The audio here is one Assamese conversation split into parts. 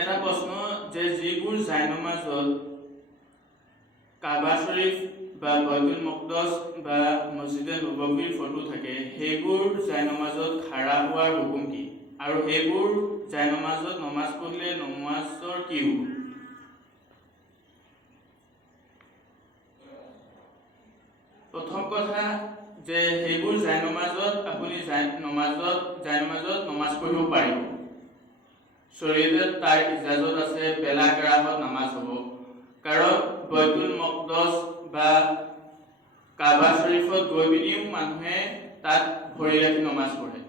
এটা প্ৰশ্ন যে যিবোৰ জাইনামাজত কাবা শৰীফ বা বাইতুল মুকদ্দাছ বা মছজিদে নবৱীৰ ফটো থাকে সেইবোৰ জাইনামাজত খাৰা হোৱাৰ হুকুম কি আৰু সেইবোৰ জাইনামাজত নমাজ পঢ়িলে নমাজৰ কি হুকুম? প্ৰথম কথা যে সেইবোৰ জাইনামাজত আপুনি জাইনামাজত নমাজ পঢ়িব পাৰিব। শৰীয়ত তাৰ ইজাজত আছে, বেলেগ ৰাহত নামাজ হ'ব। কাৰণ বাইতুল মুকদ্দাছ বা কাবা শৰীফত গৈ পিনিও মানুহে তাত ভৰি ৰাখি নমাজ পঢ়ে।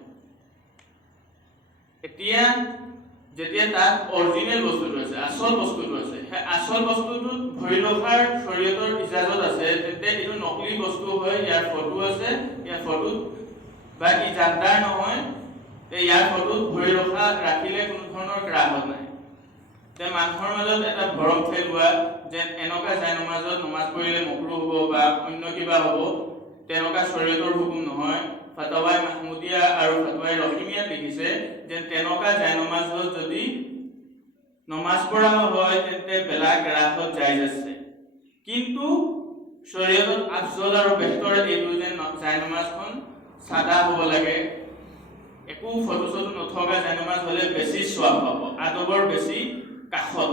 এতিয়া যেতিয়া তাত অৰিজিনেল বস্তুটো আছে, আসল বস্তুটো আছে, সেই আসল বস্তুটোত ভৰি ৰখাৰ শৰীয়তৰ ইজাজত আছে, তেন্তে এইটো নকলি বস্তু হয়। ইয়াৰ ফটো আছে, ইয়াৰ ফটোত বা ই জানদাৰ নহয়, ইয়াৰ ফটোত ভৰি ৰখা ৰাখিলে কোনো ধৰণৰ ৰাহত নাই। তে মানুহৰ মাজত এটা ভৰম ফেলোৱা যে এনেকুৱা জাইনামাজত নমাজ পঢ়িলে মকৰুহ হ'ব বা অন্য কিবা হ'ব, তেনেকুৱা শৰীয়তৰ হুকুম নহয়। ফতৱাই মাহমুদিয়া আৰু ফতৱাই ৰহিমিয়াত লিখিছে যে তেনেকুৱা জাইনামাজত যদি নমাজ পঢ়া হয় তেন্তে বেলেগ ৰাহত জায়েজ আছে। কিন্তু শৰীয়তত আফজল আৰু বেহতৰ এইটো যে জাইনামাজখন সাদা হ'ব লাগে, একো ফটো চটো নথকা জাইনামাজ হ'লে বেছি সওয়াব পাব, আদবৰ বেছি কাষত।